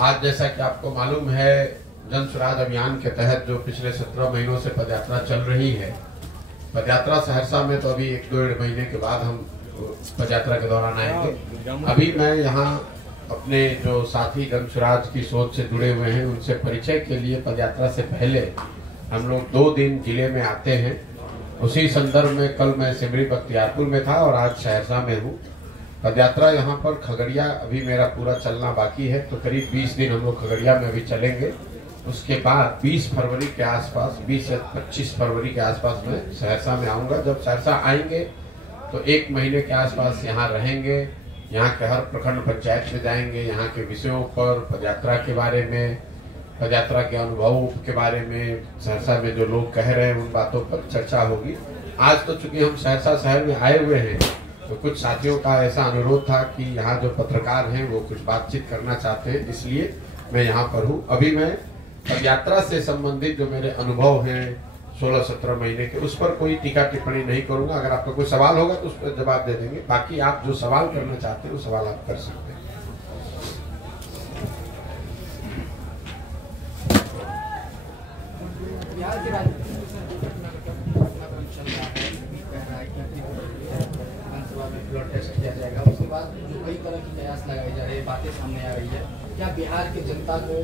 आज जैसा कि आपको मालूम है, जन स्वराज अभियान के तहत जो पिछले 17 महीनों से पदयात्रा चल रही है, पदयात्रा सहरसा में तो अभी 1-1.5 महीने के बाद हम पदयात्रा के दौरान आएंगे। अभी मैं यहाँ अपने जो साथी जन स्वराज की सोच से जुड़े हुए हैं उनसे परिचय के लिए पदयात्रा से पहले हम लोग 2 दिन जिले में आते हैं। उसी संदर्भ में कल मैं सिमरी बख्तियारपुर में था और आज सहरसा में हूँ। पदयात्रा यहाँ पर खगड़िया अभी मेरा पूरा चलना बाकी है, तो करीब 20 दिन हम लोग खगड़िया में भी चलेंगे। उसके बाद 20 फरवरी के आसपास, 20 से 25 फरवरी के आसपास मैं सहरसा में आऊँगा। जब सहरसा आएंगे तो 1 महीने के आसपास यहाँ रहेंगे, यहाँ के हर प्रखंड पंचायत में जाएंगे, यहाँ के विषयों पर, पदयात्रा के बारे में, पदयात्रा के अनुभवों के बारे में, सहरसा में जो लोग कह रहे हैं उन बातों पर चर्चा होगी। आज तो चूंकि हम सहरसा शहर में आए हुए हैं तो कुछ साथियों का ऐसा अनुरोध था कि यहाँ जो पत्रकार हैं वो कुछ बातचीत करना चाहते हैं, इसलिए मैं यहाँ पर हूँ। अभी मैं पदयात्रा से संबंधित जो मेरे अनुभव हैं 16-17 महीने के, उस पर कोई टीका टिप्पणी नहीं करूंगा। अगर आपका कोई सवाल होगा तो उस पर जवाब दे देंगे। बाकी आप जो सवाल करना चाहते हैं वो सवाल आप कर सकते हैं। किया जाएगा, उसके बाद जो कई तरह की कयास लगाई जा रही है, बातें सामने आ रही है, क्या बिहार की जनता को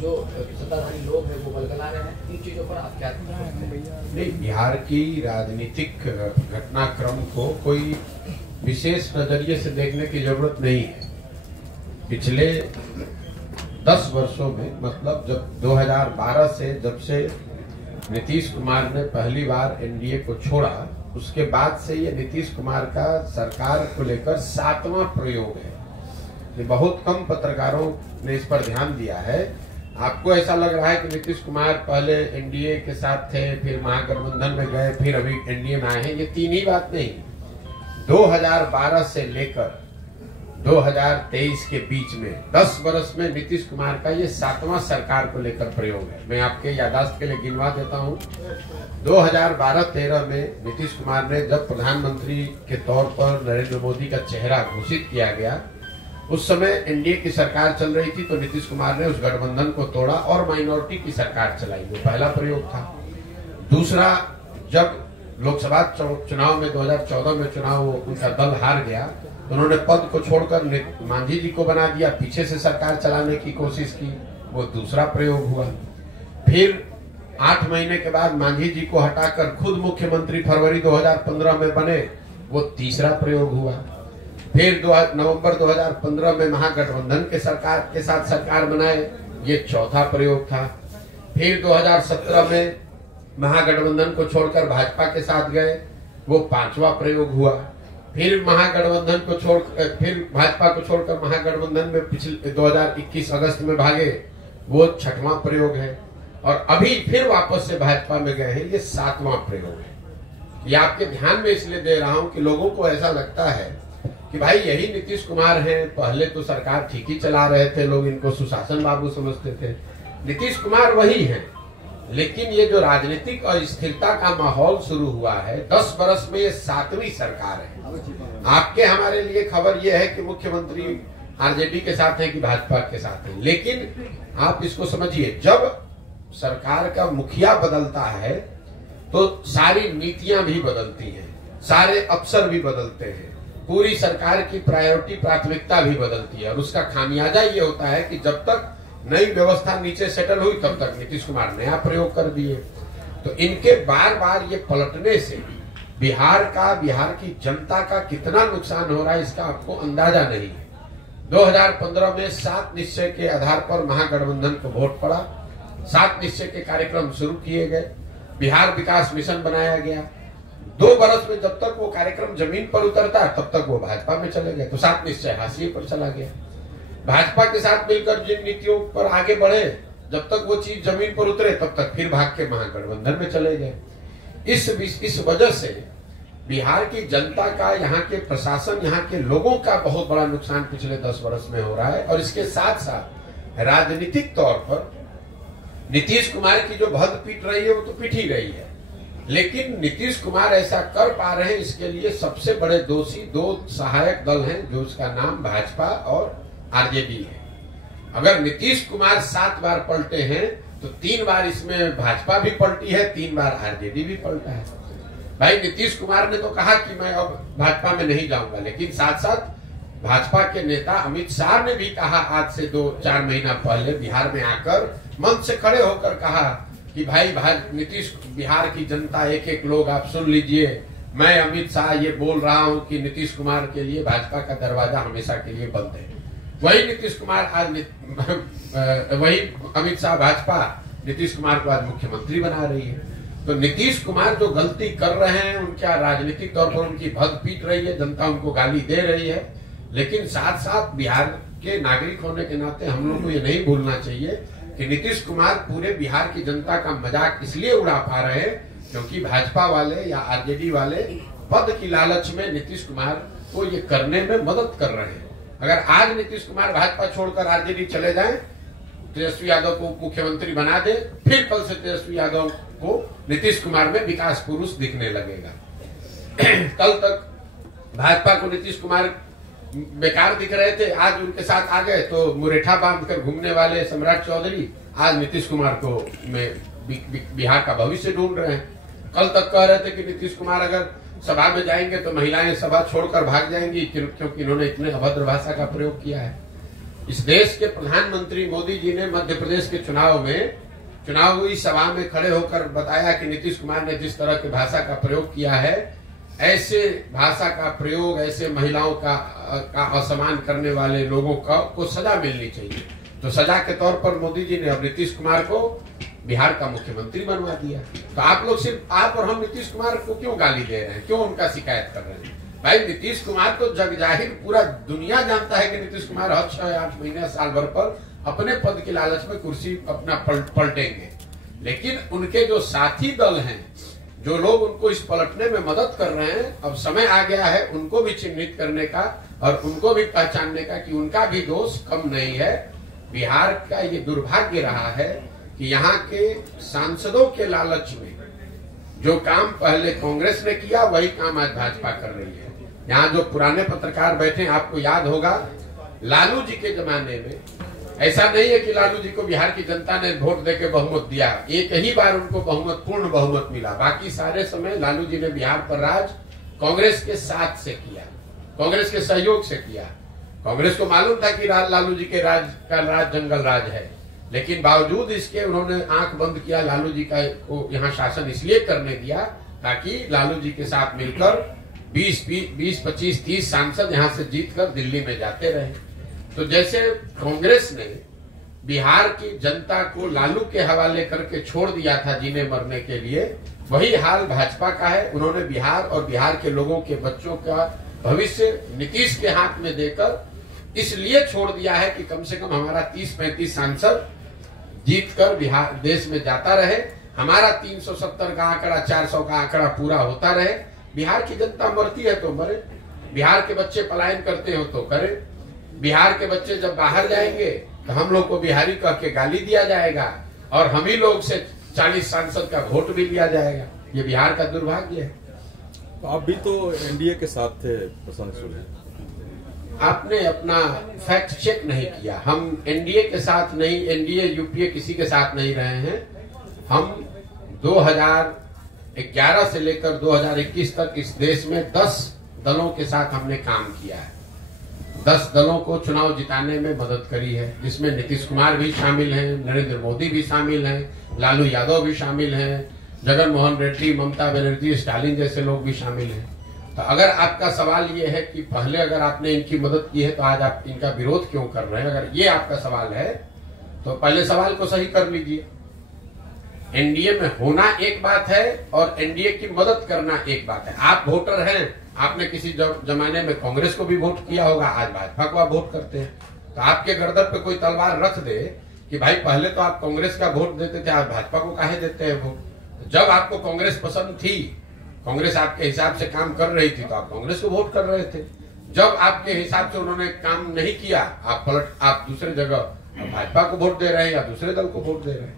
जो सत्ताधारी लोग हैं वो बलगला रहे हैं, इन चीजों पर आप क्या नहीं, बिहार की राजनीतिक घटनाक्रम को कोई विशेष नजरिए से देखने की जरूरत नहीं है। पिछले 10 वर्षों में, मतलब जब 2012 से जब से नीतीश कुमार ने पहली बार एनडीए को छोड़ा, उसके बाद से ये नीतीश कुमार का सरकार को लेकर 7वां प्रयोग है। ये बहुत कम पत्रकारों ने इस पर ध्यान दिया है। आपको ऐसा लग रहा है कि नीतीश कुमार पहले एनडीए के साथ थे, फिर महागठबंधन में गए, फिर अभी एनडीए में आए हैं। ये तीन ही बात नहीं। 2012 से लेकर 2023 के बीच में 10 वर्ष में नीतीश कुमार का ये 7वां सरकार को लेकर प्रयोग है। मैं आपके यादाश्त के लिए गिनवा देता हूँ। 2012-13 में नीतीश कुमार ने जब प्रधानमंत्री के तौर पर नरेंद्र मोदी का चेहरा घोषित किया गया, उस समय एनडीए की सरकार चल रही थी, तो नीतीश कुमार ने उस गठबंधन को तोड़ा और माइनॉरिटी की सरकार चलाई। वो पहला प्रयोग था। दूसरा, जब लोकसभा चुनाव में 2014 में चुनाव उनका दल हार गया तो उन्होंने पद को छोड़कर मांझी जी को बना दिया, पीछे से सरकार चलाने की कोशिश की, वो दूसरा प्रयोग हुआ। फिर 8 महीने के बाद मांझी जी को हटाकर खुद मुख्यमंत्री फरवरी 2015 में बने, वो तीसरा प्रयोग हुआ। फिर नवंबर 2015 में महागठबंधन के साथ सरकार बनाए, ये चौथा प्रयोग था। फिर 2017 में महागठबंधन को छोड़कर भाजपा के साथ गए, वो 5वां प्रयोग हुआ। फिर महागठबंधन को फिर भाजपा को छोड़कर महागठबंधन में पिछले 2021 अगस्त में भागे, वो 6वां प्रयोग है। और अभी फिर वापस से भाजपा में गए हैं, ये 7वां प्रयोग है। ये आपके ध्यान में इसलिए दे रहा हूं कि लोगों को ऐसा लगता है कि भाई यही नीतीश कुमार हैं, पहले तो सरकार ठीक ही चला रहे थे, लोग इनको सुशासन बाबू समझते थे। नीतीश कुमार वही हैं, लेकिन ये जो राजनीतिक अस्थिरता का माहौल शुरू हुआ है, 10 वर्ष में ये 7वीं सरकार है। आपके हमारे लिए खबर ये है कि मुख्यमंत्री आरजेडी के साथ है कि भाजपा के साथ है, लेकिन आप इसको समझिए, जब सरकार का मुखिया बदलता है तो सारी नीतियां भी बदलती हैं, सारे अफसर भी बदलते हैं, पूरी सरकार की प्राथमिकता भी बदलती है। और उसका खामियाजा ये होता है कि जब तक नई व्यवस्था नीचे सेटल हुई तब तक नीतीश कुमार नया प्रयोग कर दिए। तो इनके बार बार ये पलटने से बिहार की जनता का कितना नुकसान हो रहा है इसका आपको अंदाजा नहीं है। 2015 में 7 निश्चय के आधार पर महागठबंधन को वोट पड़ा, 7 निश्चय के कार्यक्रम शुरू किए गए, बिहार विकास मिशन बनाया गया। 2 वर्ष में जब तक वो कार्यक्रम जमीन पर उतरता तब तक वो भाजपा में चले गए, तो 7 निश्चय हाशिए पर चला गया। भाजपा के साथ मिलकर जिन नीतियों पर आगे बढ़े, जब तक वो चीज जमीन पर उतरे तब तक फिर भाग के महागठबंधन में चले गए। इस वजह से बिहार की जनता का, यहाँ के प्रशासन, यहाँ के लोगों का बहुत बड़ा नुकसान पिछले 10 वर्ष में हो रहा है। और इसके साथ साथ राजनीतिक तौर पर नीतीश कुमार की जो भद पीट रही है वो तो पीट ही रही है, लेकिन नीतीश कुमार ऐसा कर पा रहे हैं इसके लिए सबसे बड़े दोषी 2 सहायक दल हैं, जो उसका नाम भाजपा और आरजेडी है। अगर नीतीश कुमार 7 बार पलटे हैं तो 3 बार इसमें भाजपा भी पलटी है, 3 बार आरजेडी भी पलटा है। भाई नीतीश कुमार ने तो कहा कि मैं अब भाजपा में नहीं जाऊंगा, लेकिन साथ साथ भाजपा के नेता अमित शाह ने भी कहा आज से 2-4 महीना पहले बिहार में आकर मंच से खड़े होकर कहा कि भाई नीतीश, बिहार की जनता, एक एक लोग आप सुन लीजिए, मैं अमित शाह ये बोल रहा हूं कि नीतीश कुमार के लिए भाजपा का दरवाजा हमेशा के लिए बंद है। वही नीतीश कुमार आज वही अमित शाह भाजपा नीतीश कुमार को आज मुख्यमंत्री बना रही है। तो नीतीश कुमार जो गलती कर रहे हैं, उनका राजनीतिक तौर पर उनकी भग पीट रही है, जनता उनको गाली दे रही है, लेकिन साथ साथ बिहार के नागरिक होने के नाते हम लोग को ये नहीं भूलना चाहिए कि नीतीश कुमार पूरे बिहार की जनता का मजाक इसलिए उड़ा पा रहे हैं क्योंकि भाजपा वाले या आरजेडी वाले पद की लालच में नीतीश कुमार को ये करने में मदद कर रहे हैं। अगर आज नीतीश कुमार भाजपा छोड़कर आरजेडी चले जाएं, तेजस्वी यादव को मुख्यमंत्री बना दे, फिर कल से तेजस्वी यादव को नीतीश कुमार में विकास पुरुष दिखने लगेगा। कल तक भाजपा को नीतीश कुमार बेकार दिख रहे थे, आज उनके साथ आ गए तो मुरेठा बांधकर घूमने वाले सम्राट चौधरी आज नीतीश कुमार को बिहार का भविष्य ढूंढ रहे हैं। कल तक कह रहे थे कि नीतीश कुमार अगर सभा में जाएंगे तो महिलाएं सभा छोड़कर भाग जाएंगी क्योंकि इन्होंने इतने अभद्र भाषा का प्रयोग किया है। इस देश के प्रधानमंत्री मोदी जी ने मध्य प्रदेश के चुनाव हुई सभा में खड़े होकर बताया कि नीतीश कुमार ने जिस तरह की भाषा का प्रयोग किया है, ऐसे भाषा का प्रयोग, ऐसे महिलाओं का असम्मान करने वाले लोगों को सजा मिलनी चाहिए। तो सजा के तौर पर मोदी जी ने अब नीतीश कुमार को बिहार का मुख्यमंत्री बनवा दिया। तो आप लोग सिर्फ आप और हम नीतीश कुमार को क्यों गाली दे रहे हैं, क्यों उनका शिकायत कर रहे हैं? भाई नीतीश कुमार तो जग जाहिर पूरा दुनिया जानता है कि नीतीश कुमार हर 6-8 महीने साल भर पर अपने पद की लालच में कुर्सी अपना पलटेंगे, लेकिन उनके जो साथी दल हैं, जो लोग उनको इस पलटने में मदद कर रहे हैं, अब समय आ गया है उनको भी चिन्हित करने का और उनको भी पहचानने का कि उनका भी दोष कम नहीं है। बिहार का ये दुर्भाग्य रहा है कि यहाँ के सांसदों के लालच में जो काम पहले कांग्रेस ने किया वही काम आज भाजपा कर रही है। यहाँ जो पुराने पत्रकार बैठे, आपको याद होगा लालू जी के जमाने में ऐसा नहीं है कि लालू जी को बिहार की जनता ने वोट देके बहुमत दिया, एक ही बार उनको बहुमत, पूर्ण बहुमत मिला। बाकी सारे समय लालू जी ने बिहार पर राज कांग्रेस के साथ से किया, कांग्रेस के सहयोग से किया। कांग्रेस को मालूम था कि लालू जी के राज का राज जंगल राज है, लेकिन बावजूद इसके उन्होंने आंख बंद किया। लालू जी का को यहाँ शासन इसलिए करने दिया ताकि लालू जी के साथ मिलकर 20, 25, 30 सांसद यहाँ से जीतकर दिल्ली में जाते रहे। तो जैसे कांग्रेस ने बिहार की जनता को लालू के हवाले करके छोड़ दिया था जीने मरने के लिए, वही हाल भाजपा का है। उन्होंने बिहार और बिहार के लोगों के बच्चों का भविष्य नीतीश के हाथ में देकर इसलिए छोड़ दिया है कि कम से कम हमारा 30-35 सांसद जीतकर बिहार देश में जाता रहे, हमारा 370 का आंकड़ा, 400 का आंकड़ा पूरा होता रहे। बिहार की जनता मरती है तो मरे, बिहार के बच्चे पलायन करते हो तो करे, बिहार के बच्चे जब बाहर जाएंगे तो हम लोग को बिहारी कह के गाली दिया जाएगा और हम ही लोग से 40 सांसद का वोट भी लिया जाएगा। ये बिहार का दुर्भाग्य है। तो आप भी तो एनडीए के साथ थे प्रशांत सोरेन, आपने अपना फैक्ट चेक नहीं किया। हम एनडीए के साथ नहीं, एनडीए यूपीए किसी के साथ नहीं रहे हैं। हम 2011 से लेकर 2021 तक इस देश में 10 दलों के साथ हमने काम किया है। 10 दलों को चुनाव जिताने में मदद करी है, जिसमें नीतीश कुमार भी शामिल हैं, नरेंद्र मोदी भी शामिल हैं, लालू यादव भी शामिल हैं, जगन मोहन रेड्डी, ममता बनर्जी, स्टालिन जैसे लोग भी शामिल हैं। तो अगर आपका सवाल ये है कि पहले अगर आपने इनकी मदद की है तो आज आप इनका विरोध क्यों कर रहे हैं, अगर ये आपका सवाल है तो पहले सवाल को सही कर लीजिए। एनडीए में होना एक बात है और एनडीए की मदद करना एक बात है। आप वोटर हैं, आपने किसी जमाने में कांग्रेस को भी वोट किया होगा, आज भाजपा को आप वोट करते हैं। तो आपके गर्दन पे कोई तलवार रख दे कि भाई पहले तो आप कांग्रेस का वोट देते थे, आज भाजपा को काहे देते हैं वोट। जब आपको कांग्रेस पसंद थी, कांग्रेस आपके हिसाब से काम कर रही थी तो आप कांग्रेस को वोट कर रहे थे। जब आपके हिसाब से उन्होंने काम नहीं किया, आप दूसरे जगह भाजपा को वोट दे रहे हैं या दूसरे दल को वोट दे रहे हैं।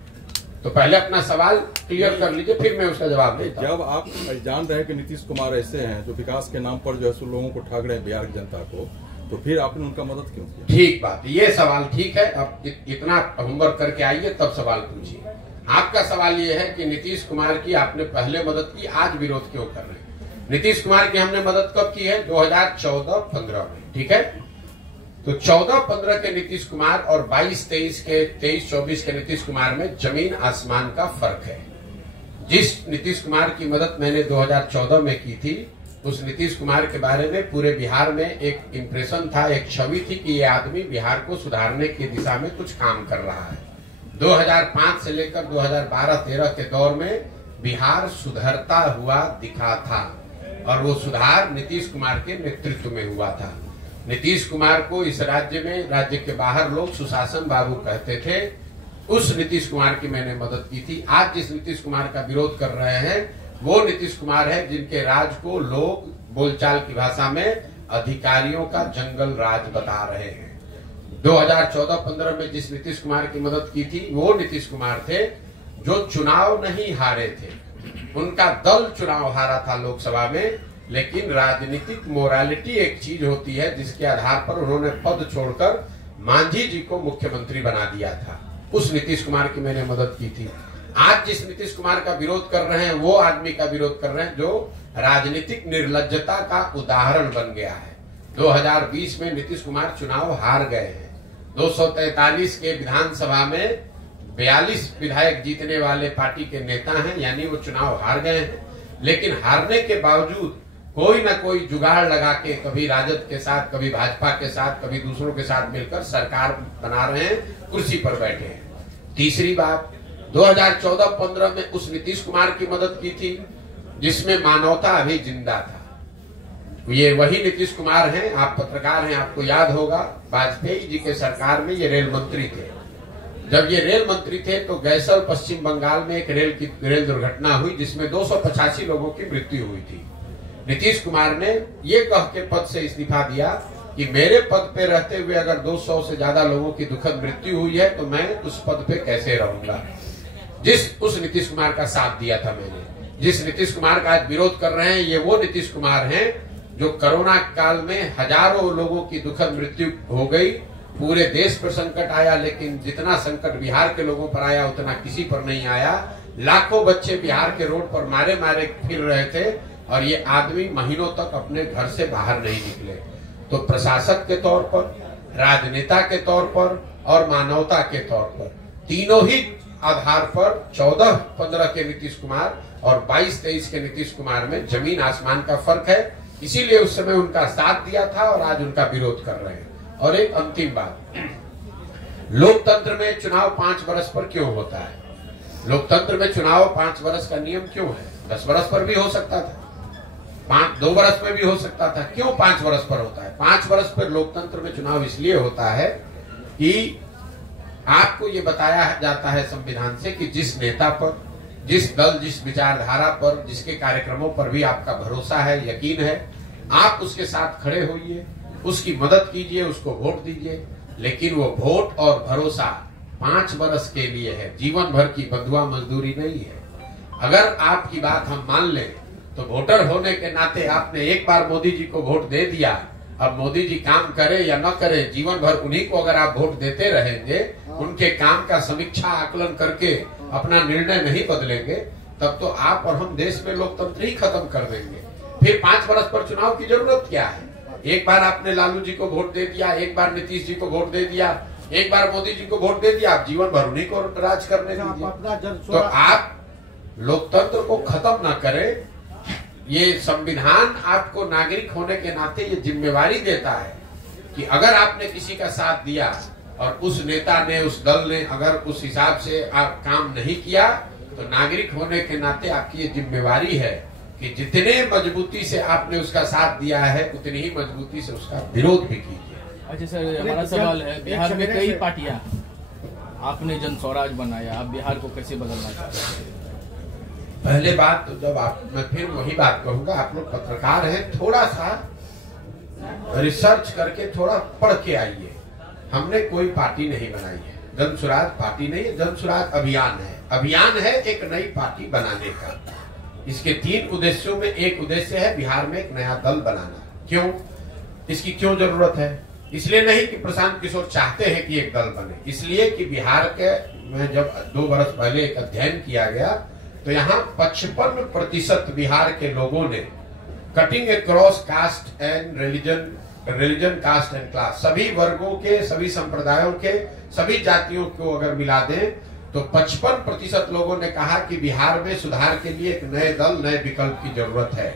तो पहले अपना सवाल क्लियर कर लीजिए, फिर मैं उसका जवाब देता हूं। जब आप जान रहे हैं कि नीतीश कुमार ऐसे हैं जो विकास के नाम पर जो है लोगों को ठग रहे हैं बिहार की जनता को, तो फिर आपने उनका मदद क्यों किया? ठीक बात, ये सवाल ठीक है। अब इतना होमवर्क करके आइए तब सवाल पूछिए। आपका सवाल ये है कि नीतीश कुमार की आपने पहले मदद की, आज विरोध क्यों कर रहे हैं? नीतीश कुमार की हमने मदद कब की है? 2014-15 में, ठीक है। तो 14-15 के नीतीश कुमार और 22-23 के नीतीश कुमार में जमीन आसमान का फर्क है। जिस नीतीश कुमार की मदद मैंने 2014 में की थी, उस नीतीश कुमार के बारे में पूरे बिहार में एक इंप्रेशन था, एक छवि थी कि ये आदमी बिहार को सुधारने की दिशा में कुछ काम कर रहा है। 2005 से लेकर 2012-13 के दौर में बिहार सुधरता हुआ दिखा था और वो सुधार नीतीश कुमार के नेतृत्व में हुआ था। नीतीश कुमार को इस राज्य में, राज्य के बाहर लोग सुशासन बाबू कहते थे। उस नीतीश कुमार की मैंने मदद की थी। आज जिस नीतीश कुमार का विरोध कर रहे हैं वो नीतीश कुमार है जिनके राज को लोग बोलचाल की भाषा में अधिकारियों का जंगल राज बता रहे हैं। 2014-15 में जिस नीतीश कुमार की मदद की थी वो नीतीश कुमार थे जो चुनाव नहीं हारे थे। उनका दल चुनाव हारा था लोकसभा में, लेकिन राजनीतिक मोरालिटी एक चीज होती है जिसके आधार पर उन्होंने पद छोड़कर मांझी जी को मुख्यमंत्री बना दिया था। उस नीतीश कुमार की मैंने मदद की थी। आज जिस नीतीश कुमार का विरोध कर रहे हैं वो आदमी का विरोध कर रहे हैं जो राजनीतिक निर्लज्जता का उदाहरण बन गया है। 2020 में नीतीश कुमार चुनाव हार गए हैं। 243 के विधानसभा में 42 विधायक जीतने वाले पार्टी के नेता हैं, यानी वो चुनाव हार गए हैं। लेकिन हारने के बावजूद कोई ना कोई जुगाड़ लगा के कभी राजद के साथ, कभी भाजपा के साथ, कभी दूसरों के साथ मिलकर सरकार बना रहे हैं, कुर्सी पर बैठे हैं। तीसरी बात, 2014-15 में उस नीतीश कुमार की मदद की थी जिसमें मानवता अभी जिंदा था। ये वही नीतीश कुमार हैं, आप पत्रकार हैं, आपको याद होगा वाजपेयी जी के सरकार में ये रेल मंत्री थे। जब ये रेल मंत्री थे तो गैसल पश्चिम बंगाल में एक रेल दुर्घटना हुई जिसमें 285 लोगों की मृत्यु हुई थी। नीतीश कुमार ने ये कह के पद से इस्तीफा दिया कि मेरे पद पे रहते हुए अगर 200 से ज्यादा लोगों की दुखद मृत्यु हुई है तो मैं उस पद पे कैसे रहूंगा। उस नीतीश कुमार का साथ दिया था मैंने। जिस नीतीश कुमार का आज विरोध कर रहे हैं ये वो नीतीश कुमार हैं जो कोरोना काल में हजारों लोगों की दुखद मृत्यु हो गई, पूरे देश पर संकट आया, लेकिन जितना संकट बिहार के लोगों पर आया उतना किसी पर नहीं आया। लाखों बच्चे बिहार के रोड पर मारे मारे फिर रहे थे और ये आदमी महीनों तक अपने घर से बाहर नहीं निकले। तो प्रशासक के तौर पर, राजनेता के तौर पर और मानवता के तौर पर, तीनों ही आधार पर 14-15 के नीतीश कुमार और 22-23 के नीतीश कुमार में जमीन आसमान का फर्क है। इसीलिए उस समय उनका साथ दिया था और आज उनका विरोध कर रहे हैं। और एक अंतिम बात, लोकतंत्र में चुनाव 5 वर्ष पर क्यों होता है? लोकतंत्र में चुनाव 5 वर्ष का नियम क्यों है? 10 वर्ष पर भी हो सकता था, 2 वर्ष में भी हो सकता था, क्यों 5 वर्ष पर होता है? 5 वर्ष पर लोकतंत्र में चुनाव इसलिए होता है कि आपको ये बताया जाता है संविधान से कि जिस नेता पर, जिस दल, जिस विचारधारा पर, जिसके कार्यक्रमों पर भी आपका भरोसा है, यकीन है, आप उसके साथ खड़े होइए, उसकी मदद कीजिए, उसको वोट दीजिए। लेकिन वो वोट और भरोसा 5 वर्ष के लिए है, जीवन भर की बंधुआ मजदूरी नहीं है। अगर आपकी बात हम मान लें तो वोटर होने के नाते आपने एक बार मोदी जी को वोट दे दिया, अब मोदी जी काम करे या न करे, जीवन भर उन्हीं को अगर आप वोट देते रहेंगे, उनके काम का समीक्षा आकलन करके अपना निर्णय नहीं बदलेंगे, तब तो आप और हम देश में लोकतंत्र ही खत्म कर देंगे। फिर 5 वर्ष पर चुनाव की जरूरत क्या है? एक बार आपने लालू जी को वोट दे दिया, एक बार नीतीश जी को वोट दे दिया, एक बार मोदी जी को वोट दे दिया, आप जीवन भर उन्हीं को राज करने दीजिए। तो आप लोकतंत्र को खत्म ना करें। ये संविधान आपको नागरिक होने के नाते ये जिम्मेवारी देता है कि अगर आपने किसी का साथ दिया और उस नेता ने, उस दल ने अगर उस हिसाब से आप काम नहीं किया, तो नागरिक होने के नाते आपकी ये जिम्मेवारी है कि जितने मजबूती से आपने उसका साथ दिया है उतनी ही मजबूती से उसका विरोध भी कीजिए। अच्छा सर, हमारा सवाल है, बिहार में कई पार्टियां, आपने जन स्वराज बनाया, आप बिहार को कैसे बदलना चाहते हैं? पहले बात तो जब मैं फिर वही बात कहूंगा, आप लोग पत्रकार हैं, थोड़ा सा रिसर्च करके थोड़ा पढ़ के आइए। हमने कोई पार्टी नहीं बनाई है, जन स्वराज पार्टी नहीं है, जन स्वराज अभियान है। अभियान है एक नई पार्टी बनाने का। इसके 3 उद्देश्यों में एक उद्देश्य है बिहार में एक नया दल बनाना। क्यों? इसकी क्यों जरूरत है? इसलिए नहीं कि प्रशांत किशोर चाहते हैं कि एक दल बने, इसलिए कि बिहार के में जब 2 वर्ष पहले एक अध्ययन किया गया तो यहाँ 55% बिहार के लोगों ने cutting across cast and religion caste and class, सभी वर्गों के, सभी संप्रदायों के, सभी जातियों को अगर मिला दें तो 55% लोगों ने कहा कि बिहार में सुधार के लिए एक नए दल, नए विकल्प की जरूरत है।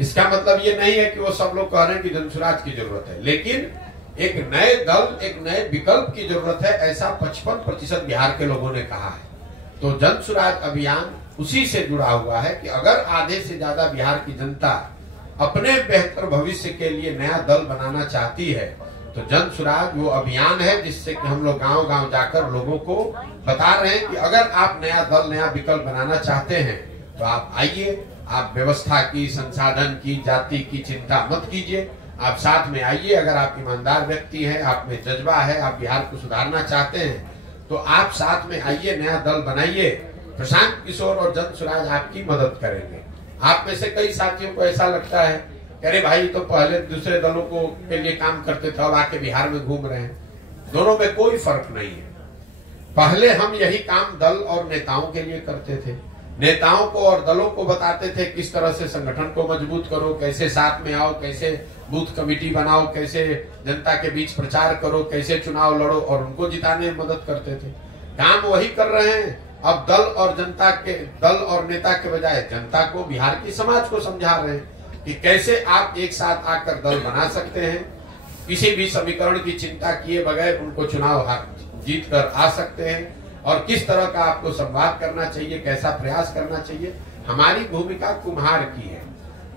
इसका मतलब ये नहीं है कि वो सब लोग कह रहे हैं कि जनसुराज की जरूरत है, लेकिन एक नए दल, एक नए विकल्प की जरूरत है, ऐसा 55% बिहार के लोगों ने कहा है। तो जनसुराज अभियान उसी से जुड़ा हुआ है कि अगर आधे से ज्यादा बिहार की जनता अपने बेहतर भविष्य के लिए नया दल बनाना चाहती है तो जनसुराज वो अभियान है जिससे कि हम लोग गांव-गांव जाकर लोगों को बता रहे हैं कि अगर आप नया दल, नया विकल्प बनाना चाहते हैं तो आप आइए, आप व्यवस्था की, संसाधन की, जाति की चिंता मत कीजिए, आप साथ में आइए। अगर आप ईमानदार व्यक्ति हैं, आप में जज्बा है, आप बिहार को सुधारना चाहते हैं तो आप साथ में आइए, नया दल बनाइए। प्रशांत किशोर और जनसुराज आपकी मदद करेंगे। आप में से कई साथियों को ऐसा लगता है कि अरे भाई तो पहले दूसरे दलों को के लिए काम करते थे, अब आके बिहार में घूम रहे हैं। दोनों में कोई फर्क नहीं है। पहले हम यही काम दल और नेताओं के लिए करते थे, नेताओं को और दलों को बताते थे किस तरह से संगठन को मजबूत करो, कैसे साथ में आओ, कैसे बूथ कमेटी बनाओ, कैसे जनता के बीच प्रचार करो, कैसे चुनाव लड़ो और उनको जिताने में मदद करते थे। काम वही कर रहे हैं। अब दल और जनता के, दल और नेता के बजाय जनता को, बिहार की समाज को समझा रहे हैं कि कैसे आप एक साथ आकर दल बना सकते हैं, किसी भी समीकरण की चिंता किए बगैर उनको चुनाव जीत कर आ सकते हैं और किस तरह का आपको संवाद करना चाहिए, कैसा प्रयास करना चाहिए। हमारी भूमिका कुम्हार की है।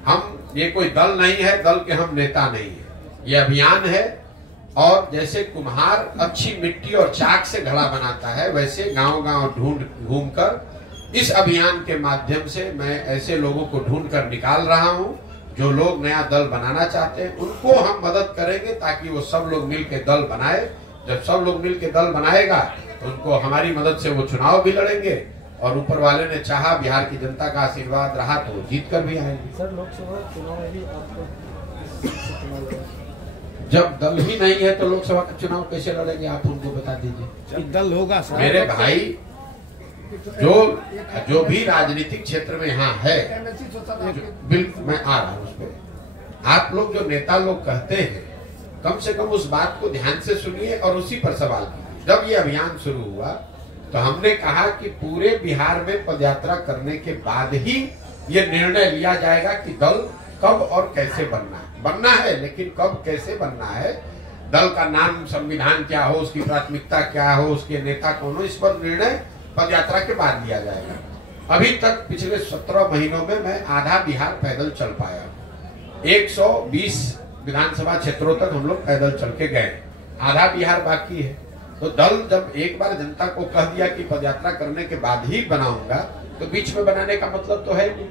हम, ये कोई दल नहीं है, दल के हम नेता नहीं है, ये अभियान है। और जैसे कुम्हार अच्छी मिट्टी और चाक से घड़ा बनाता है, वैसे गांव-गांव घूमकर इस अभियान के माध्यम से मैं ऐसे लोगों को ढूंढ कर निकाल रहा हूं जो लोग नया दल बनाना चाहते हैं। उनको हम मदद करेंगे ताकि वो सब लोग मिलकर दल बनाए। जब सब लोग मिलकर दल बनाएगा तो उनको हमारी मदद से वो चुनाव भी लड़ेंगे और ऊपर वाले ने चाहा, बिहार की जनता का आशीर्वाद रहा तो जीत कर भी आएंगे। सर, लोकसभा चुनाव में भी आपको जब दल ही नहीं है तो लोकसभा का चुनाव कैसे लड़ेंगे, आप उनको बता दीजिए। दल होगा सर। मेरे भाई, जो भी राजनीतिक क्षेत्र में यहाँ है, बिल्कुल मैं आ रहा हूँ उस पर। आप लोग जो नेता लोग कहते हैं, कम से कम उस बात को ध्यान से सुनिए और उसी पर सवाल कीजिए। जब ये अभियान शुरू हुआ तो हमने कहा कि पूरे बिहार में पदयात्रा करने के बाद ही ये निर्णय लिया जाएगा कि दल कब और कैसे बनना है, लेकिन कब कैसे बनना है, दल का नाम, संविधान क्या हो, उसकी प्राथमिकता क्या हो, उसके नेता कौन हो, इस पर निर्णय पदयात्रा के बाद लिया जाएगा। अभी तक पिछले 17 महीनों में मैं आधा बिहार पैदल चल पाया। 120 विधानसभा क्षेत्रों तक हम लोग पैदल चल के गए, आधा बिहार बाकी है। तो दल जब एक बार जनता को कह दिया कि पदयात्रा करने के बाद ही बनाऊंगा, तो बीच में बनाने का मतलब तो है नहीं।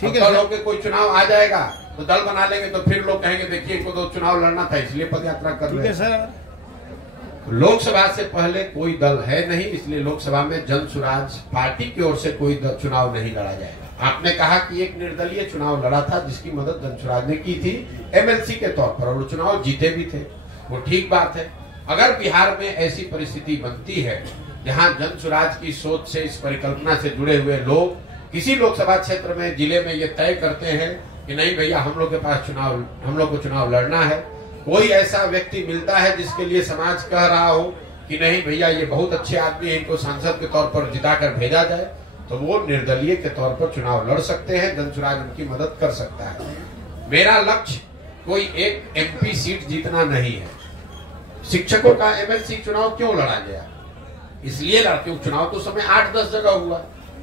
ठीक है, दलों के कोई चुनाव आ जाएगा तो दल बना लेंगे तो फिर लोग कहेंगे देखिए इनको तो चुनाव लड़ना था इसलिए पदयात्रा कर रहे हैं। सर, लोकसभा से पहले कोई दल है नहीं, इसलिए लोकसभा में जनसुराज पार्टी की ओर से कोई चुनाव नहीं लड़ा जाएगा। आपने कहा कि एक निर्दलीय चुनाव लड़ा था जिसकी मदद जनसुराज ने की थी एमएलसी के तौर पर, और वो चुनाव जीते भी थे, वो ठीक बात है। अगर बिहार में ऐसी परिस्थिति बनती है जहां जनसुराज की सोच से, इस परिकल्पना से जुड़े हुए लोग किसी लोकसभा क्षेत्र में, जिले में ये तय करते हैं कि नहीं भैया हम लोग के पास चुनाव, हम लोग को चुनाव लड़ना है, कोई ऐसा व्यक्ति मिलता है जिसके लिए समाज कह रहा हो कि नहीं भैया ये बहुत अच्छे आदमी है, इनको सांसद के तौर पर जिताकर भेजा जाए, तो वो निर्दलीय के तौर पर चुनाव लड़ सकते हैं। जनसुराज उनकी मदद कर सकता है। मेरा लक्ष्य कोई एक एमपी सीट जीतना नहीं है। शिक्षकों का एमएलसी चुनाव क्यों लड़ा गया? इसलिए लड़ा, क्योंकि चुनाव तो समय 8-10 जगह हुआ,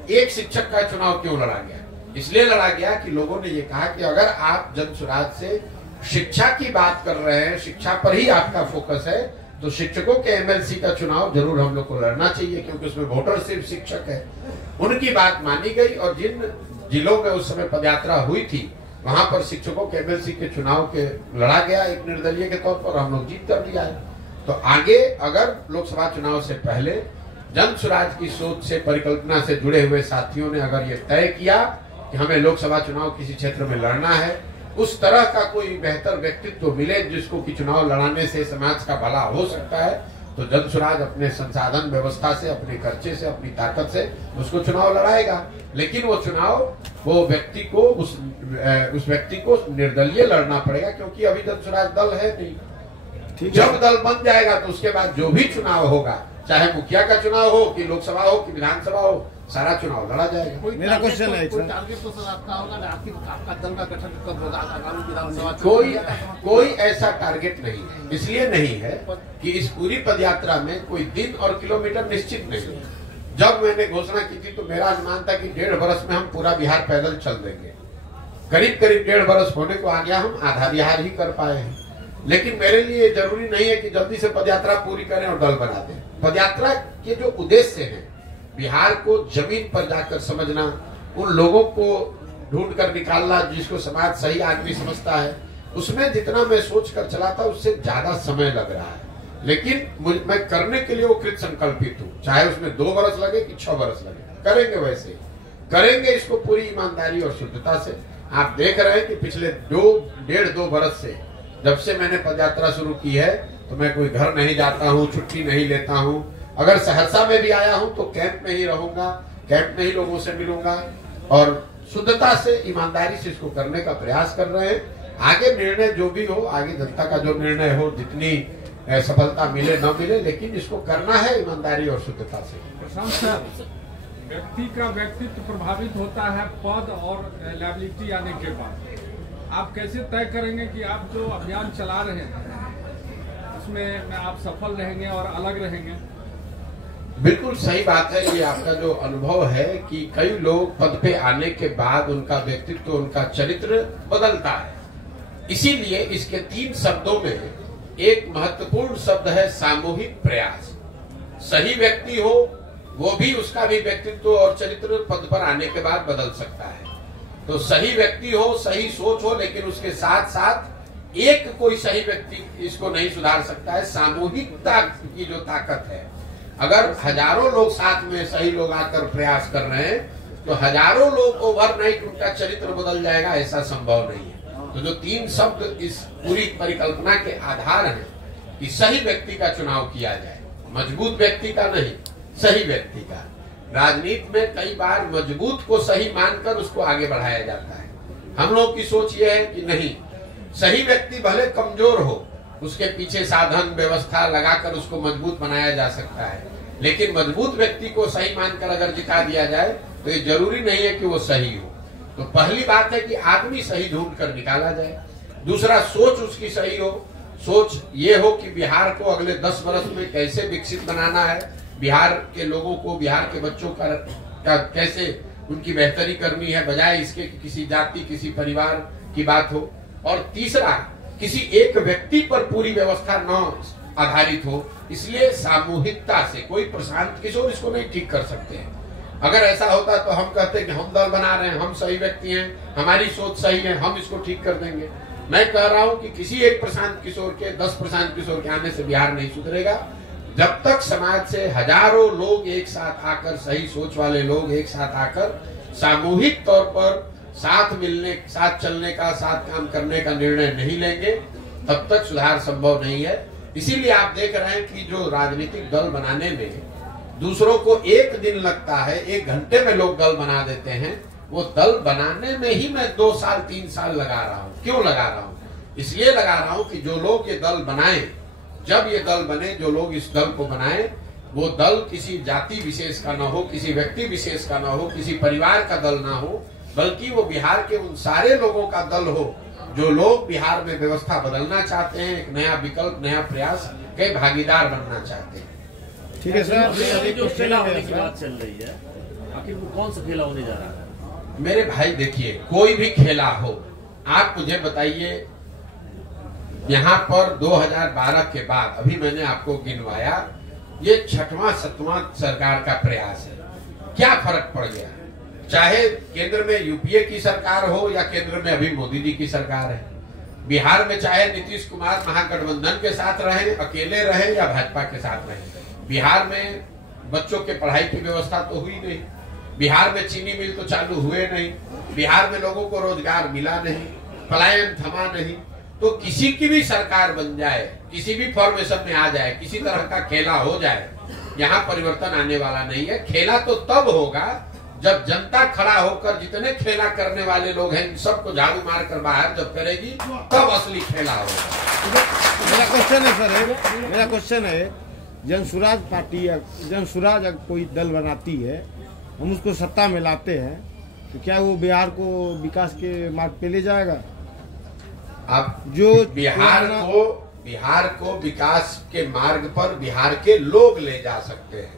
एक शिक्षक का चुनाव क्यों लड़ा गया? इसलिए लड़ा गया कि लोगों ने ये कहा कि अगर आप जनसुराज से शिक्षा की बात कर रहे हैं, शिक्षा पर ही आपका फोकस है, तो शिक्षकों के एमएलसी का चुनाव जरूर हम लोग को लड़ना चाहिए, क्योंकि उसमें वोटर सिर्फ शिक्षक है। उनकी बात मानी गई और जिन जिलों में उस समय पदयात्रा हुई थी वहां पर शिक्षकों के एमएलसी के चुनाव के लड़ा गया एक निर्दलीय के तौर पर, हम लोग जीत कर लिया है। तो आगे अगर लोकसभा चुनाव से पहले जनसुराज की सोच से, परिकल्पना से जुड़े हुए साथियों ने अगर ये तय किया कि हमें लोकसभा चुनाव किसी क्षेत्र में लड़ना है उस तरह का कोई बेहतर व्यक्तित्व मिले जिसको कि चुनाव लड़ाने से समाज का भला हो सकता है, तो जन-स्वराज अपने संसाधन व्यवस्था से, अपने खर्चे से, अपनी ताकत से उसको चुनाव लड़ाएगा। लेकिन वो चुनाव वो व्यक्ति को उस व्यक्ति को निर्दलीय लड़ना पड़ेगा, क्योंकि अभी जन-स्वराज दल है नहीं। जब दल बन जाएगा तो उसके बाद जो भी चुनाव होगा, चाहे मुखिया का चुनाव हो कि लोकसभा हो कि विधानसभा हो, सारा चुनाव लड़ा जाएगा। मेरा क्वेश्चन है कोई टारगेट तो सर आपका होगा ना, आपका दल का गठन कब होगा आगामी विधानसभा? कोई ऐसा टारगेट नहीं है, इसलिए नहीं है कि इस पूरी पदयात्रा में कोई दिन और किलोमीटर निश्चित नहीं है। जब मैंने घोषणा की थी तो मेरा अनुमान था कि 1.5 वर्ष में हम पूरा बिहार पैदल चल देंगे। करीब 1.5 वर्ष होने को आ गया, हम आधा बिहार ही कर पाए हैं। लेकिन मेरे लिए जरूरी नहीं है कि जल्दी से पदयात्रा पूरी करें और दल बना दें। पदयात्रा के जो उद्देश्य हैं, बिहार को जमीन पर जाकर समझना, उन लोगों को ढूंढ कर निकालना जिसको समाज सही आदमी समझता है, उसमें जितना मैं सोच कर चला था उससे ज्यादा समय लग रहा है। लेकिन मैं करने के लिए वो कृत संकल्पित हूँ, चाहे उसमें 2 वर्ष लगे कि 6 वर्ष लगे, करेंगे। वैसे करेंगे इसको पूरी ईमानदारी और शुद्धता से। आप देख रहे हैं कि पिछले 1.5-2 वर्ष से जब से मैंने पदयात्रा शुरू की है तो मैं कोई घर नहीं जाता हूँ, छुट्टी नहीं लेता हूँ। अगर सहरसा में भी आया हूँ तो कैंप में ही रहूंगा, कैंप में ही लोगों से मिलूंगा और शुद्धता से, ईमानदारी से इसको करने का प्रयास कर रहे हैं। आगे निर्णय जो भी हो, आगे जनता का जो निर्णय हो, जितनी सफलता मिले न मिले, लेकिन इसको करना है ईमानदारी और शुद्धता से। प्रशांत सर, व्यक्ति का व्यक्तित्व प्रभावित होता है पद और लायबिलिटी आने के बाद। आप कैसे तय करेंगे कि आप जो अभियान चला रहे हैं उसमें आप सफल रहेंगे और अलग रहेंगे? बिल्कुल सही बात है। ये आपका जो अनुभव है कि कई लोग पद पे आने के बाद उनका व्यक्तित्व, उनका चरित्र बदलता है। इसीलिए इसके 3 शब्दों में एक महत्वपूर्ण शब्द है सामूहिक प्रयास। सही व्यक्ति हो वो भी, उसका भी व्यक्तित्व और चरित्र पद पर आने के बाद बदल सकता है। तो सही व्यक्ति हो, सही सोच हो, लेकिन उसके साथ साथ एक कोई सही व्यक्ति इसको नहीं सुधार सकता है। सामूहिकता की जो ताकत है, अगर हजारों लोग साथ में, सही लोग आकर प्रयास कर रहे हैं तो हजारों लोग ओवरनाइट उनका चरित्र बदल जाएगा, ऐसा संभव नहीं है। तो जो 3 शब्द इस पूरी परिकल्पना के आधार हैं कि सही व्यक्ति का चुनाव किया जाए, मजबूत व्यक्ति का नहीं, सही व्यक्ति का। राजनीति में कई बार मजबूत को सही मानकर उसको आगे बढ़ाया जाता है। हम लोग की सोच ये है कि नहीं, सही व्यक्ति भले कमजोर हो, उसके पीछे साधन व्यवस्था लगाकर उसको मजबूत बनाया जा सकता है, लेकिन मजबूत व्यक्ति को सही मानकर अगर जिता दिया जाए तो ये जरूरी नहीं है कि वो सही हो। तो पहली बात है कि आदमी सही ढूंढ कर निकाला जाए। दूसरा, सोच उसकी सही हो। सोच ये हो कि बिहार को अगले 10 वर्ष में कैसे विकसित बनाना है, बिहार के लोगों को, बिहार के बच्चों का कैसे उनकी बेहतरी करनी है, बजाय इसके कि किसी जाति, किसी परिवार की बात हो। और तीसरा, किसी एक व्यक्ति पर पूरी व्यवस्था न आधारित हो। इसलिए सामूहिकता से, कोई प्रशांत किशोर इसको नहीं ठीक कर सकते हैं। अगर ऐसा होता तो हम कहते कि हम दल बना रहे हैं, हम सही व्यक्ति हैं, हमारी सोच सही है, हम इसको ठीक कर देंगे। मैं कह रहा हूं कि किसी एक प्रशांत किशोर के, 10 प्रशांत किशोर के आने से बिहार नहीं सुधरेगा। जब तक समाज से हजारों लोग एक साथ आकर, सही सोच वाले लोग एक साथ आकर सामूहिक तौर पर साथ मिलने, साथ चलने का, साथ काम करने का निर्णय नहीं लेंगे, तब तक सुधार संभव नहीं है। इसीलिए आप देख रहे हैं कि जो राजनीतिक दल बनाने में दूसरों को 1 दिन लगता है, 1 घंटे में लोग दल बना देते हैं, वो दल बनाने में ही मैं 2 साल 3 साल लगा रहा हूँ। क्यों लगा रहा हूँ? इसलिए लगा रहा हूँ कि जो लोग ये दल बनाए, जब ये दल बने, जो लोग इस दल को बनाए, वो दल किसी जाति विशेष का न हो, किसी व्यक्ति विशेष का न हो, किसी परिवार का दल ना हो, बल्कि वो बिहार के उन सारे लोगों का दल हो जो लोग बिहार में व्यवस्था बदलना चाहते हैं, एक नया विकल्प, नया प्रयास के भागीदार बनना चाहते हैं। ठीक है सर, अभी जो खेला होने की बात चल रही है, आखिर वो कौन सा खेला होने जा रहा है? मेरे भाई देखिए, कोई भी खेला हो, आप मुझे बताइए, यहाँ पर 2012 के बाद अभी मैंने आपको गिनवाया, ये 6वां 7वां सरकार का प्रयास है। क्या फर्क पड़ गया? चाहे केंद्र में यूपीए की सरकार हो या केंद्र में अभी मोदी जी की सरकार है, बिहार में चाहे नीतीश कुमार महागठबंधन के साथ रहे, अकेले रहे या भाजपा के साथ रहे, बिहार में बच्चों के पढ़ाई की व्यवस्था तो हुई नहीं, बिहार में चीनी मिल तो चालू हुए नहीं, बिहार में लोगों को रोजगार मिला नहीं, पलायन थमा नहीं, तो किसी की भी सरकार बन जाए, किसी भी फॉर्मेशन में आ जाए, किसी तरह का खेला हो जाए, यहाँ परिवर्तन आने वाला नहीं है। खेला तो तब होगा जब जनता खड़ा होकर जितने खेला करने वाले लोग हैं इन सबको झाड़ू मार कर बाहर जब करेगी, तब असली खेला होगा। मेरा क्वेश्चन है सर, मेरा क्वेश्चन है, जनसुराज पार्टी या जनसुराज अगर कोई दल बनाती है, हम उसको सत्ता में लाते हैं, तो क्या वो बिहार को विकास के मार्ग पे ले जाएगा? आप जो बिहार को विकास के मार्ग पर बिहार के लोग ले जा सकते हैं,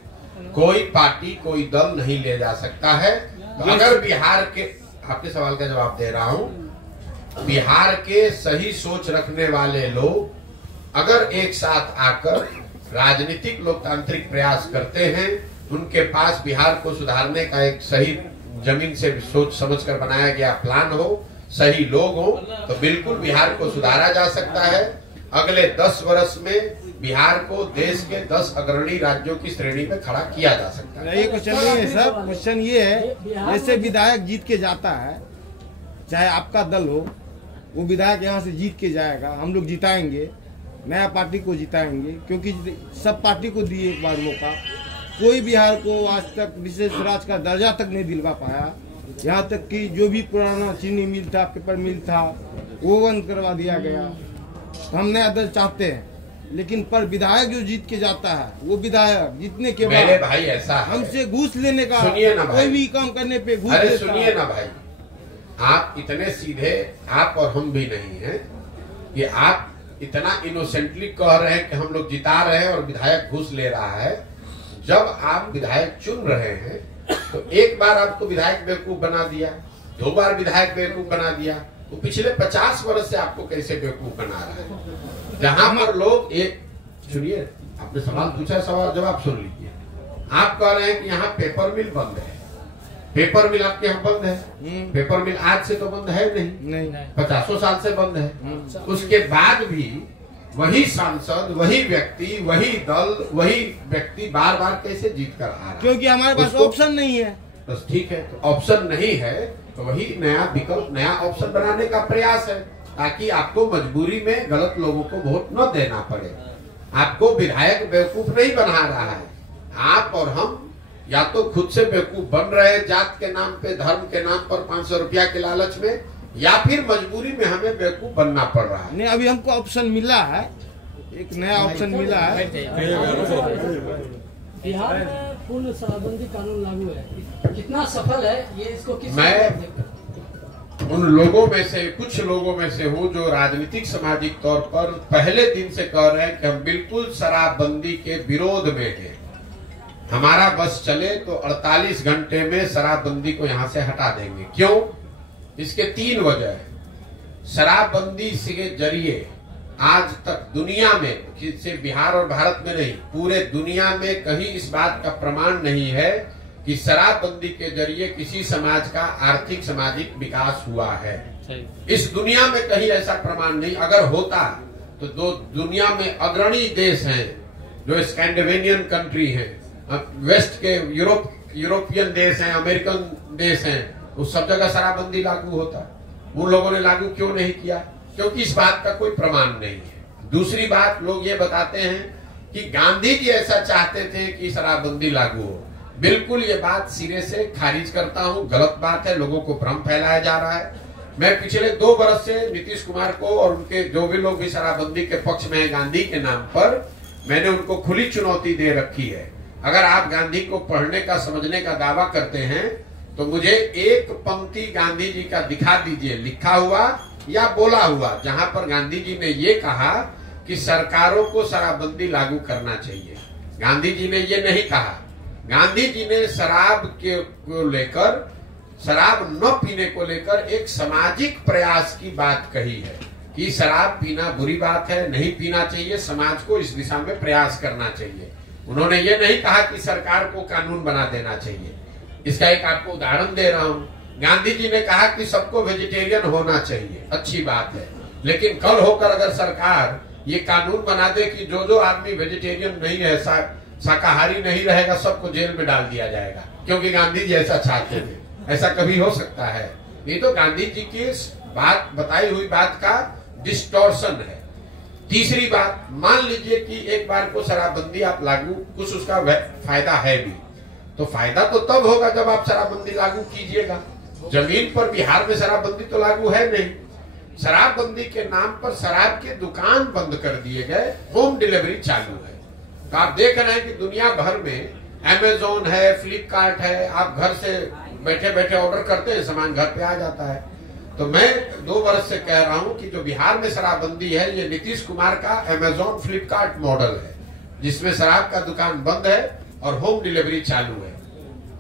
कोई पार्टी कोई दल नहीं ले जा सकता है। तो अगर बिहार के, आपके सवाल का जवाब दे रहा हूं, बिहार के सही सोच रखने वाले लोग अगर एक साथ आकर राजनीतिक लोकतांत्रिक प्रयास करते हैं, उनके पास बिहार को सुधारने का एक सही जमीन से सोच समझकर बनाया गया प्लान हो, सही लोग हो, तो बिल्कुल बिहार को सुधारा जा सकता है। अगले 10 वर्ष में बिहार को देश के 10 अग्रणी राज्यों की श्रेणी में खड़ा किया जा सकता है। ये क्वेश्चन नहीं है सर, क्वेश्चन ये है, जैसे विधायक जीत के जाता है, चाहे आपका दल हो, वो विधायक यहाँ से जीत के जाएगा, हम लोग जिताएंगे, नया पार्टी को जिताएंगे, क्योंकि सब पार्टी को दिए एक बार मौका। कोई बिहार को आज तक विशेष राज का दर्जा तक नहीं दिलवा पाया। यहाँ तक कि जो भी पुराना चीनी मिल था, पेपर मिल था, वो बंद करवा दिया गया। हम नया दल चाहते हैं, लेकिन पर विधायक जो जीत के जाता है, वो विधायक जीतने के मेरे बाद भाई ऐसा हमसे घूस लेने का, सुनिए ना भाई, कोई भी काम करने पे घूस अरे लेता सुनिए ना भाई, आप इतने सीधे, आप और हम भी नहीं हैं कि आप इतना इनोसेंटली कह रहे हैं कि हम लोग जिता रहे हैं और विधायक घूस ले रहा है। जब आप विधायक चुन रहे हैं तो एक बार आपको विधायक बेवकूफ बना दिया, 2 बार विधायक बेवकूफ बना दिया, वो पिछले 50 वर्ष से आपको कैसे बेवकूफ बना रहा है? जहां पर लोग एक, सुनिए, आपने सवाल पूछा, सवाल जवाब सुन लीजिए। आप कह रहे हैं कि यहाँ पेपर मिल बंद है, पेपर मिल आपके यहाँ बंद है, पेपर मिल आज से तो बंद है नहीं, 50 साल से बंद है। उसके बाद भी वही सांसद, वही व्यक्ति, वही दल, वही व्यक्ति बार बार कैसे जीत कर आ रहा है? क्योंकि हमारे पास ऑप्शन नहीं है। बस ठीक है, तो ऑप्शन नहीं है तो वही नया विकल्प, नया ऑप्शन बनाने का प्रयास है, ताकि आपको मजबूरी में गलत लोगों को वोट न देना पड़े। आपको विधायक बेवकूफ नहीं बना रहा है, आप और हम या तो खुद से बेवकूफ बन रहे हैं जात के नाम पे, धर्म के नाम पर, 500 रुपया के लालच में, या फिर मजबूरी में हमें बेवकूफ बनना पड़ रहा है। नहीं, अभी हमको ऑप्शन मिला है, एक नया ऑप्शन मिला है। बिहार में पूर्ण शराबबंदी कानून लागू है, कितना सफल है ये, इसको किस, मैं उन लोगों में से, कुछ लोगों में से हूँ जो राजनीतिक सामाजिक तौर पर पहले दिन से कह रहे हैं कि हम बिल्कुल शराबबंदी के विरोध में हैं। हमारा बस चले तो 48 घंटे में शराबबंदी को यहाँ से हटा देंगे। क्यों? इसके 3 वजह है। शराबबंदी के जरिए आज तक दुनिया में, सिर्फ बिहार और भारत में नहीं, पूरे दुनिया में कहीं इस बात का प्रमाण नहीं है कि शराबबंदी के जरिए किसी समाज का आर्थिक सामाजिक विकास हुआ है। इस दुनिया में कहीं ऐसा प्रमाण नहीं। अगर होता तो दो दुनिया में अग्रणी देश हैं जो स्कैंडिनेवियन कंट्री हैं, वेस्ट के यूरोपियन देश हैं, अमेरिकन देश हैं, उस सब जगह शराबबंदी लागू होता। उन लोगों ने लागू क्यों नहीं किया? क्योंकि इस बात का कोई प्रमाण नहीं है। दूसरी बात, लोग ये बताते हैं कि गांधी जी ऐसा चाहते थे कि शराबबंदी लागू हो। बिल्कुल ये बात सिरे से खारिज करता हूं, गलत बात है, लोगों को भ्रम फैलाया जा रहा है। मैं पिछले 2 बरस से नीतीश कुमार को और उनके जो भी लोग भी शराबबंदी के पक्ष में हैं गांधी के नाम पर, मैंने उनको खुली चुनौती दे रखी है। अगर आप गांधी को पढ़ने का, समझने का दावा करते हैं तो मुझे एक पंक्ति गांधी जी का दिखा दीजिए, लिखा हुआ या बोला हुआ, जहां पर गांधी जी ने ये कहा कि सरकारों को शराबबंदी लागू करना चाहिए। गांधी जी ने ये नहीं कहा। गांधी जी ने शराब को लेकर, शराब न पीने को लेकर एक सामाजिक प्रयास की बात कही है कि शराब पीना बुरी बात है, नहीं पीना चाहिए, समाज को इस दिशा में प्रयास करना चाहिए। उन्होंने ये नहीं कहा कि सरकार को कानून बना देना चाहिए। इसका एक आपको उदाहरण दे रहा हूं। गांधी जी ने कहा कि सबको वेजिटेरियन होना चाहिए, अच्छी बात है, लेकिन कल होकर अगर सरकार ये कानून बना दे कि जो आदमी वेजिटेरियन नहीं है, शाकाहारी नहीं रहेगा, सबको जेल में डाल दिया जाएगा, क्योंकि गांधी जी ऐसा चाहते थे, ऐसा कभी हो सकता है? नहीं तो गांधी जी की बात बताई हुई बात का डिस्टॉर्शन है। तीसरी बात, मान लीजिए कि एक बार को शराबबंदी आप लागू, कुछ उसका फायदा है भी, तो फायदा तो तब होगा जब आप शराबबंदी लागू कीजिएगा। जमीन पर बिहार में शराबबंदी तो लागू है नहीं। शराबबंदी के नाम पर शराब के दुकान बंद कर दिए गए, होम डिलीवरी चालू है। तो आप देख रहे हैं कि दुनिया भर में अमेज़न है, फ्लिपकार्ट है, आप घर से बैठे बैठे ऑर्डर करते हैं, सामान घर पे आ जाता है। तो मैं 2 वर्ष से कह रहा हूं कि जो बिहार में शराबबंदी है, ये नीतीश कुमार का अमेज़न फ्लिपकार्ट मॉडल है, जिसमें शराब का दुकान बंद है और होम डिलीवरी चालू है।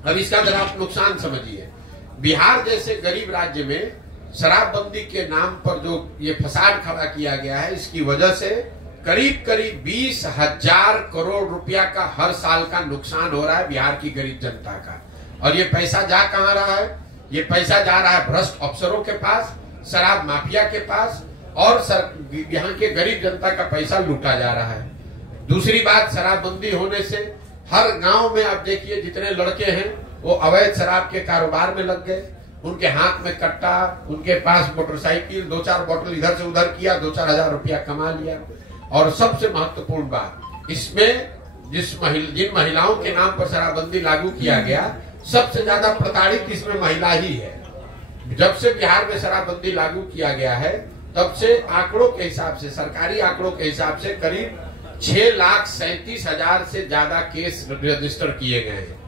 अब इसका जरा आप नुकसान समझिए। बिहार जैसे गरीब राज्य में शराबबंदी के नाम पर जो ये फसाद खड़ा किया गया है, इसकी वजह से करीब करीब 20,000 करोड़ रुपया का हर साल का नुकसान हो रहा है बिहार की गरीब जनता का। और ये पैसा जा कहां रहा है? ये पैसा जा रहा है भ्रष्ट अफसरों के पास, शराब माफिया के पास, और यहाँ के गरीब जनता का पैसा लूटा जा रहा है। दूसरी बात, शराबबंदी होने से हर गांव में आप देखिए जितने लड़के हैं वो अवैध शराब के कारोबार में लग गए। उनके हाथ में कट्टा, उनके पास मोटरसाइकिल, 2-4 बोतल इधर से उधर किया, 2-4 हजार रुपया कमा लिया। और सबसे महत्वपूर्ण बात, इसमें जिन महिलाओं के नाम पर शराबबंदी लागू किया गया, सबसे ज्यादा प्रताड़ित इसमें महिला ही है। जब से बिहार में शराबबंदी लागू किया गया है, तब से आंकड़ों के हिसाब से, सरकारी आंकड़ों के हिसाब से करीब 6,37,000 से ज्यादा केस रजिस्टर किए गए हैं।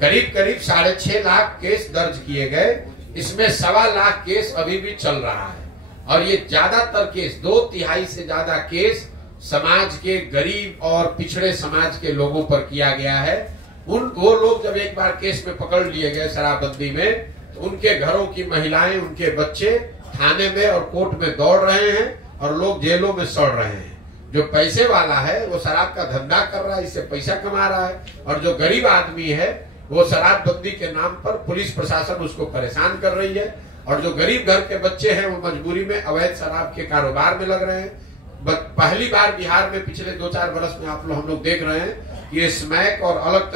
करीब करीब 6.5 लाख केस दर्ज किए गए। इसमें 1.25 लाख केस अभी भी चल रहा है। और ये ज्यादातर केस, 2/3 से ज्यादा केस समाज के गरीब और पिछड़े समाज के लोगों पर किया गया है। वो लोग जब एक बार केस में पकड़ लिए गए शराबबंदी में, तो उनके घरों की महिलाएं, उनके बच्चे थाने में और कोर्ट में दौड़ रहे हैं और लोग जेलों में सड़ रहे हैं। जो पैसे वाला है वो शराब का धंधा कर रहा है, इससे पैसा कमा रहा है, और जो गरीब आदमी है वो शराबबंदी के नाम पर पुलिस प्रशासन उसको परेशान कर रही है। और जो गरीब घर के बच्चे हैं वो मजबूरी में अवैध शराब के कारोबार में लग रहे हैं। पहली बार बिहार में पिछले 2-4 वर्ष में हम लोग देख रहे हैं कि ये स्मैक और अलग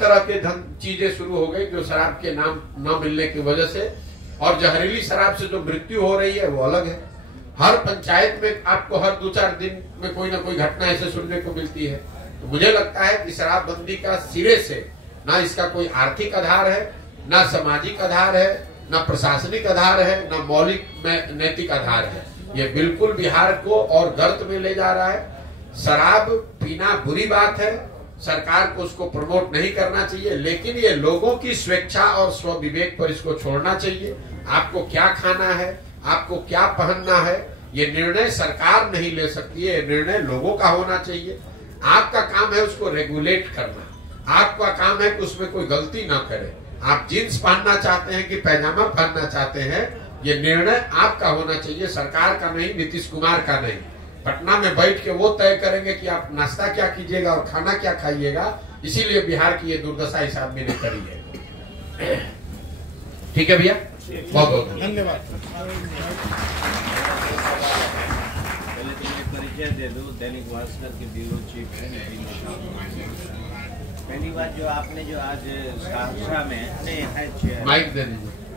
तरह के चीजें शुरू हो गई, जो शराब के नाम न मिलने की वजह से। और जहरीली शराब से जो मृत्यु हो रही है वो अलग है। हर पंचायत में आपको हर 2-4 दिन में कोई ना कोई घटना ऐसे सुनने को मिलती है। तो मुझे लगता है कि शराबबंदी का सिरे से ना इसका कोई आर्थिक आधार है, ना सामाजिक आधार है, ना प्रशासनिक आधार है, ना मौलिक नैतिक आधार है। ये बिल्कुल बिहार को और गर्त में ले जा रहा है। शराब पीना बुरी बात है, सरकार को उसको प्रमोट नहीं करना चाहिए, लेकिन ये लोगों की स्वेच्छा और स्वविवेक पर इसको छोड़ना चाहिए। आपको क्या खाना है, आपको क्या पहनना है, ये निर्णय सरकार नहीं ले सकती है, ये निर्णय लोगों का होना चाहिए। आपका काम है उसको रेगुलेट करना, आपका काम है कि उसमें कोई गलती ना करे। आप जींस पहनना चाहते हैं कि पैजामा पहनना चाहते हैं, ये निर्णय आपका होना चाहिए, सरकार का नहीं, नीतीश कुमार का नहीं। पटना में बैठ के वो तय करेंगे कि आप नाश्ता क्या कीजिएगा और खाना क्या खाइएगा। इसीलिए बिहार की ये दुर्दशा इस आदमी ने करी है। ठीक है भैया, बहुत बहुत धन्यवाद। परिचय दे दो, दैनिक भास्कर के ब्यूरो चीफ हैं। पहली बात जो आपने जो आज सहरसा में माइक दे दीजिए।